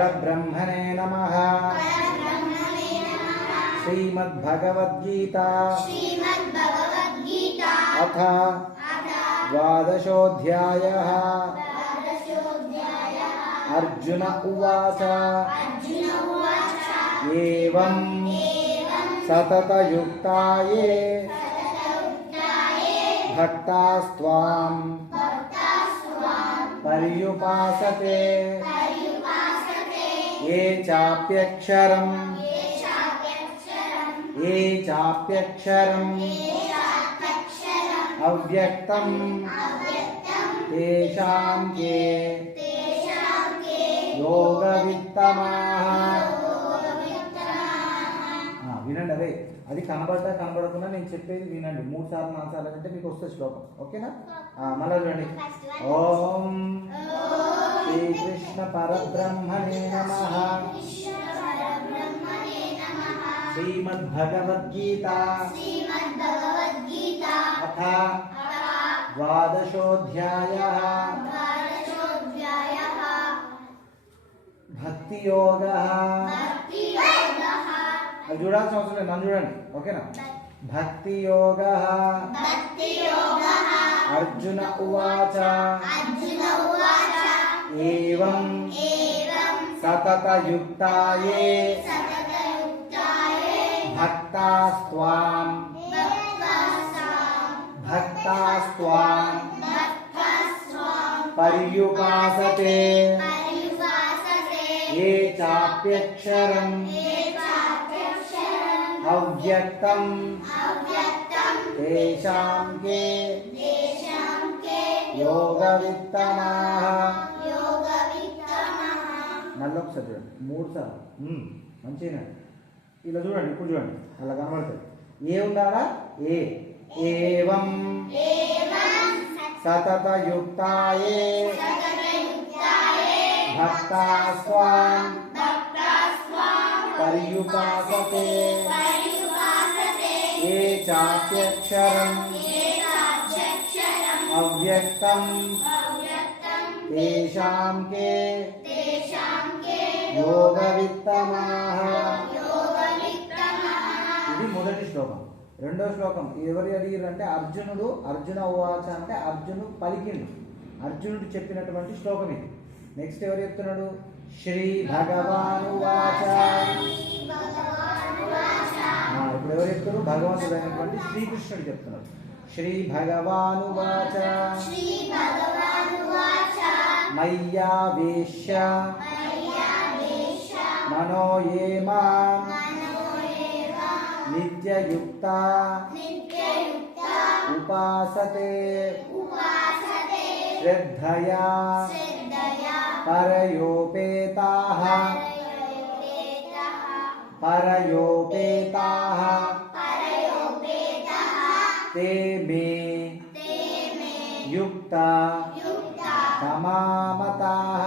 परब्रह्मणे नमः। श्रीमद्भगवद्गीता अथ द्वादशोऽध्यायः। अर्जुन उवाच एवं सततयुक्ता ये भक्तास्त्वां पर्युपासते ये चाप्यक्षरम् अव्यक्तम् तेषां के योगवित्तमाः। వినండి, అదే అది కనబడకుండా నేను చెప్పేది వినండి. 3 సార్లు 4 సార్లు అంటే మీకు వస్తుంది శ్లోకం. ఓకేనా? మళ్ళీ చూడండి. ఓం శ్రీకృష్ణ పరబ్రహ్మణే నమః. శ్రీమద్భగవద్గీతా అథ ద్వాదశోऽధ్యాయः. భక్తియోగः. అది చూడాల్సిన అవసరం లేదు, నన్ను చూడండి. ఓకేనా? భక్తియోగः. అర్జున ఉవాచ ఏవం సతతయుక్తా యే భక్తాస్త్వాం పర్యుపాసతే ఏ చాప్యక్షరం అవ్యక్తం తేషాం కే యోగవిత్తమాః. మళ్ళొకసారి చూడండి, 3 సార్లు మంచిగా ఇలా చూడండి. ఇప్పుడు చూడండి, అలా కనబడుతుంది. ఏ ఉండాలా? ఏవం సతతయుక్తా యే భక్తాస్త్వాం పర్యుపాసతే ఏ చాప్యక్షరం అవ్యక్తం తేషాం కే యోగవిత్తమాః. ఇది మొదటి శ్లోకం. రెండో శ్లోకం ఎవరు అడిగారంటే అర్జునుడు. అర్జున ఉవాచ అంటే అర్జునుడు పలికిండు, అర్జునుడు చెప్పినటువంటి శ్లోకం ఇది. నెక్స్ట్ ఎవరు చెప్తున్నాడు? శ్రీ భగవానువాచ. ఇప్పుడు ఎవరు చెప్తున్నారు? భగవంతుడు అయినటువంటి శ్రీకృష్ణుడు చెప్తున్నారు. శ్రీ భగవానువాచ మయ్యావేశ్య మనో ఏ మాం నిత్యయుక్తా ఉపాసతే శ్రద్ధయా పరయోపేతాః ते मे युक्ता तमामताः